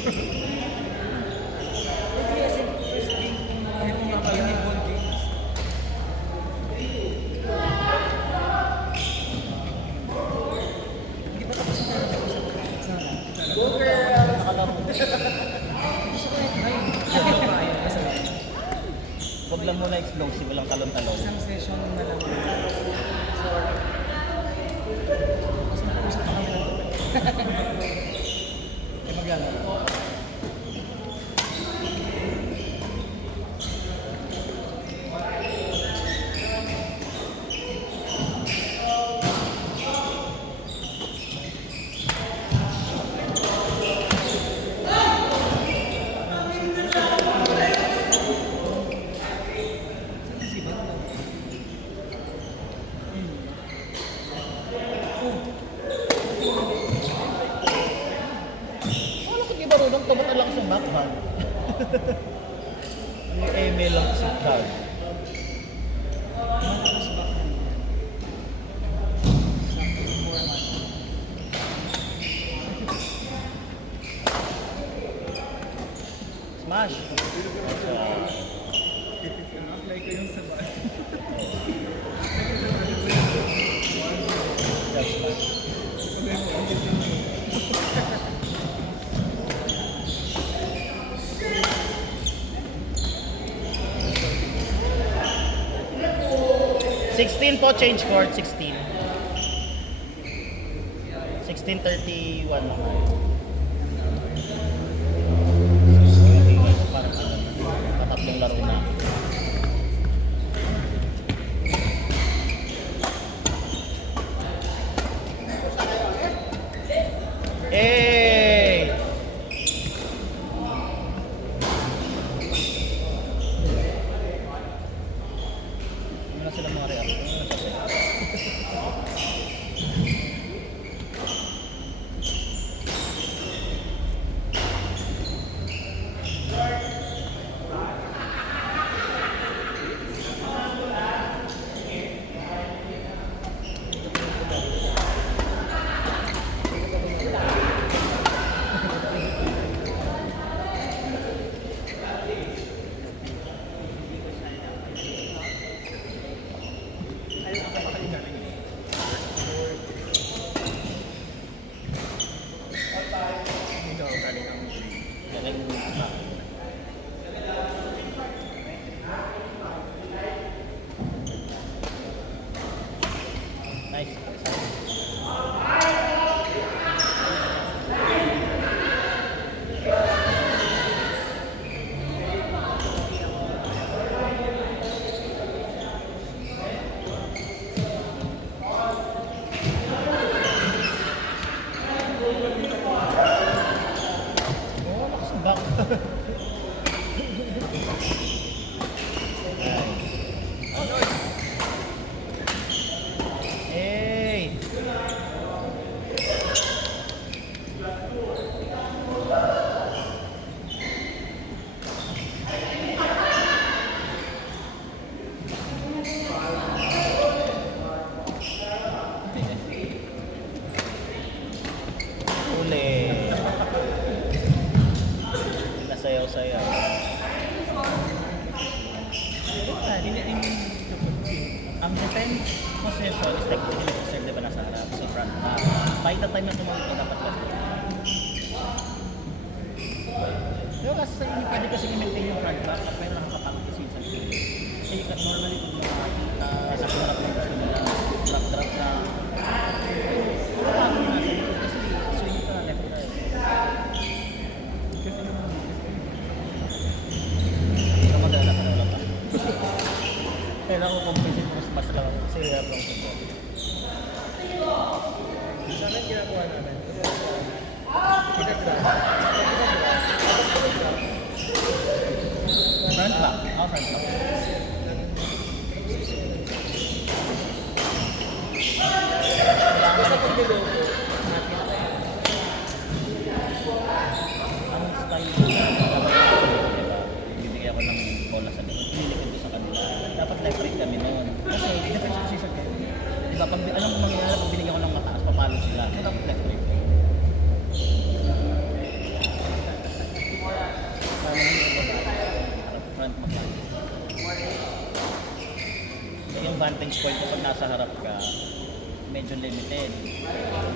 Huwag lang muna explosive, walang talon-talon. Isang session na lang. Sorry. Mas nakausap pa kami ng kaya maglalaro. Wala ko di marunong tabot ang lakas ng backhand. Yung email lang sa crowd. Smash! Like ko yung sabay. That's smash. $16 po, change court, 16. 16:31 naman. Parang patatlong laro na. Hey! Ano na sila mga reaction? Ano na sila? Nice. Oh, lakas ng back. Hey! Uli. Nasayaw-sayaw. Ang defense possession is like hindi nag-serve diba nasa harap, sa front half. By the time na tumawid ka, dapat last half. Pero kasi sa inyo, pwede kasi i-maintain yung front half at mayroon nakakatapos kasi yung sarili. Kasi normally kung mga sa harap ng gusto nila, drop na kapag nasa likod kasi swing ka, left right. Kasi naman, Hindi ka mag-alala ka na lang. Kailangan ko compensate mas basta lang kasi hirap lang sa ball. sa amin ginagawa namin. Pinag-drop. Front lock. Front lock. Basta pag nilogo, Ang style nila, diba? Bibigyan ako ng bola sa likod. Nilikod ko sa kanila. Dapat left right kami noon. Kasi defense position ko. Diba? Pag, alam ko mangyayari, pag binigyan ko ng mataas, papalo sila. So dapat left right. vantage point mo pag nasa harap ka, medyo limited.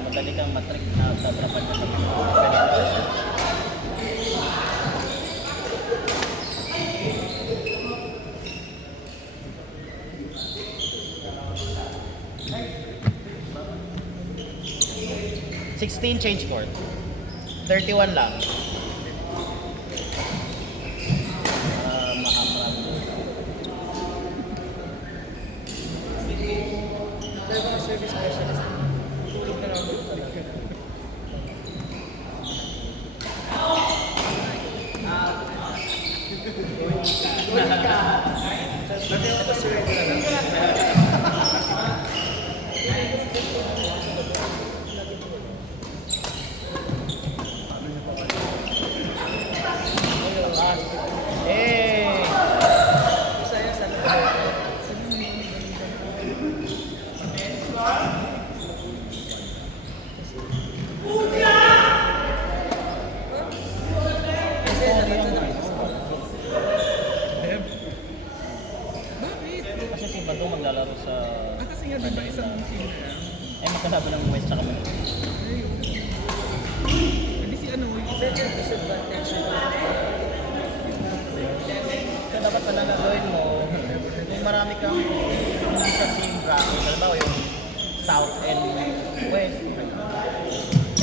Madali kang matrick na tatrapan ka ng mga peripheral. $16 change court. 31 lang. Marami. Pero mga service specialist, tulog na lang ako talaga. Sabi ako pa surrender na lang. Eh! Saya sana ko. Kasi nandito na ako sa Kasi si Badong maglalaro sa... kasi nga diba isang sino na lang? Eh, magkalaban ng West tsaka Manila. Hindi si ano, yung second disadvantage siya. So, dapat pala gagawin mo, yung marami kang hindi sa same bracket. Halimbawa yung South and West.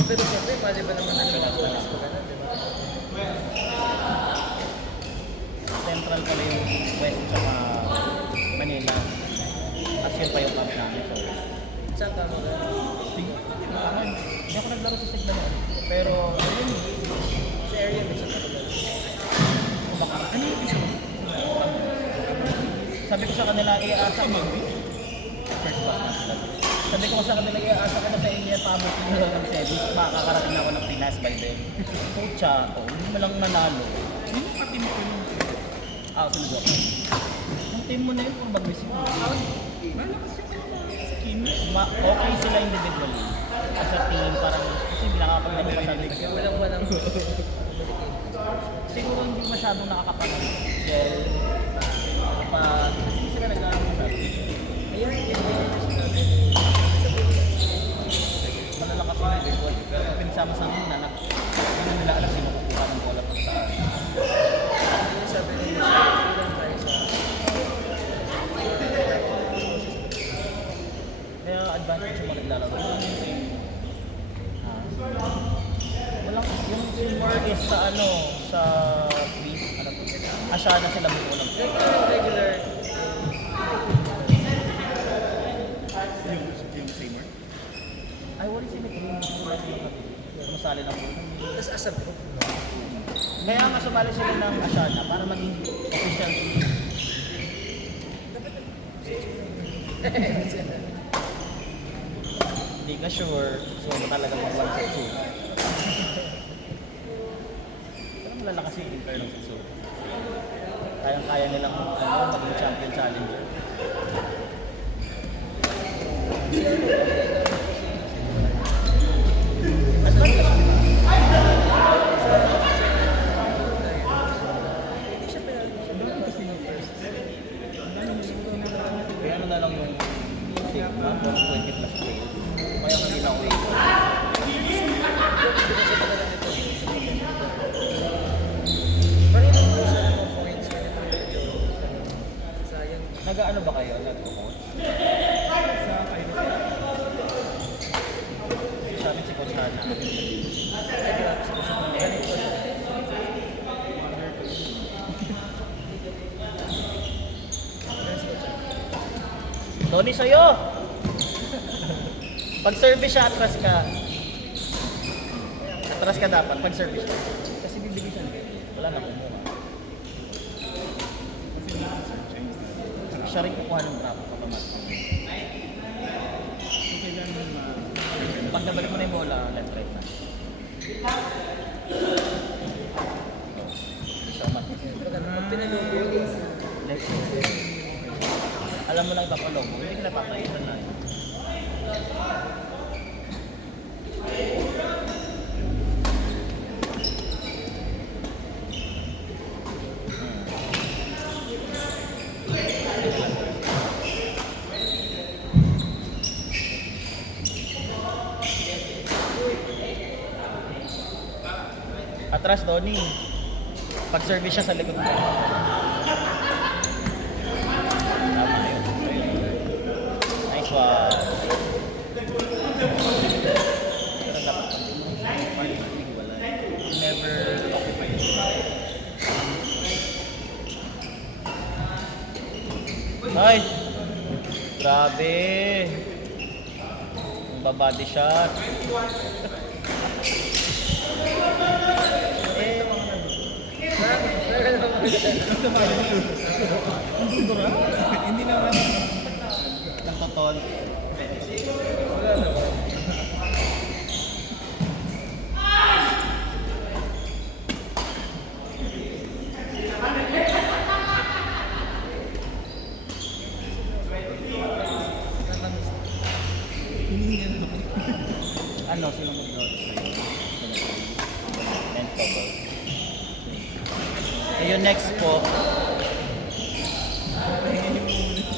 Pero siyempre, pwede ba naman national service ko ganun, di ba? Central pala yung West tsaka Manila. As yun pa yung camp namin. So, Saan ka mo na? sige. Hindi ako naglaro sa Sigla noon. Pero, ayun, Sa area mo sa Tagalog. baka, ano yung isa? Sabi ko sa kanila, iaasa mo. First back na sila. Sabi ko sa kanila, iaasa ko na sa inyo, pabutin nyo lang ng series. Makakarating ako ng Pinas by then. Pucha, hindi mo lang nanalo. Yung pati mo ko yung Sunod ako. Yung team mo na yun, kung mag-visit mo. malakas yung mga skin. Okay sila individually. As a team, parang, kasi nakakapag na masyado. Kaya walang Siguro hindi masyadong nakakapanood. Dahil, hindi sila nag-aaral. Ayan, yun. Malalakas yung individual. Pero pinsama-sama na, hindi na nila alam sino kukuha ng bola pag saan. Yung sabi nila sa ilang tayo sa Kaya advantage yung mga naglalaro. Walang, yung teamwork is sa ano, sa ano po, Asana sila mo unang. yung regular Yung Seymour? Ay, wala si Nick. Masali lang po. tapos as a group. Kaya nga sumali sila ng Asana para maging official team. Hindi ka sure, so talaga mag-one sa two. Pero malalakas yung Inter ng Sitsu. Kayang-kaya nilang maging champion challenger. Hindi siya pinag kasi yung first. Kaya ano na lang yung Sigma, 20 plus players. Kaya nga nila ko Parang yung po siya ng mga points na yung sayang. Nag-ano ba kayo? Nag-coach? Sa kayo. Sa amin si Coach Hana. Ay, di ba? Sa ganito siya. Tony, sa'yo! Pag service siya, atras ka. Atras ka dapat, pag service siya. Kasi bibigay siya. Wala na kumuha. Siya rin kukuha ng trap kapag pag nabalik mo na yung bola, left right na. Siya mat. Pag pinalogo yung Left right. Alam mo lang ipapalog mo, hindi ka napapaitan na. Atras, Donnie. Pag-service siya sa likod mo. Tama yun. Nice one. Pero dapat never occupy it. Ay! Grabe! Ang babody shot. Hindi naman. Ng totoo. Wala naman. Ano, sino mag-notice sa'yo? And bubble. Ayun, next po.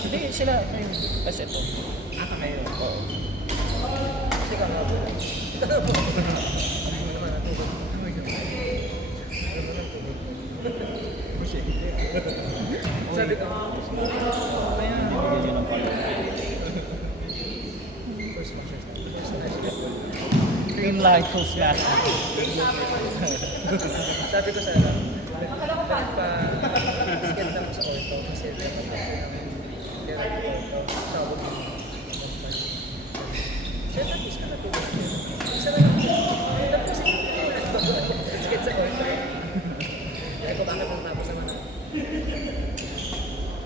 Hindi, sila. Kasi ito. Ata kayo. Oo. Kasi ka nga po. Ito na po. Ano naman ang tubig? Ano naman ang tubig? Sabi ko, ayan. Bigyan yun ng palo. First match. Green light, full smash. Sabi ko sa nagpa-skill lang sa orto kasi sabog mo. Siya, tapos ka na po. Isa na lang. Tapos skill sa orto. Kaya ko bakit ang tapos naman ako.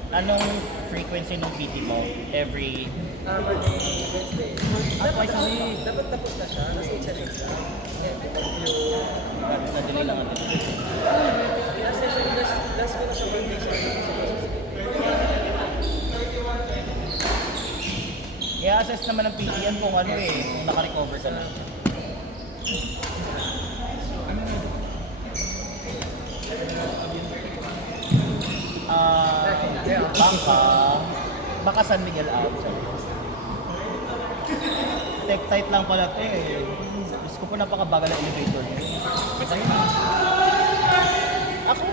Anong frequency ng PT mo? Every... Monday, Wednesday. Twice a week. Dapat tapos na siya. Kasi isa na isa. Kaya Nadali lang natin. Last session, last ko na siya Monday siya. I-assess naman ng PT yan kung ano eh, kung naka-recover ka na. Baka San Miguel out. Tight lang pala ito eh. Gusto ko po napakabagal ang elevator niya. Ako,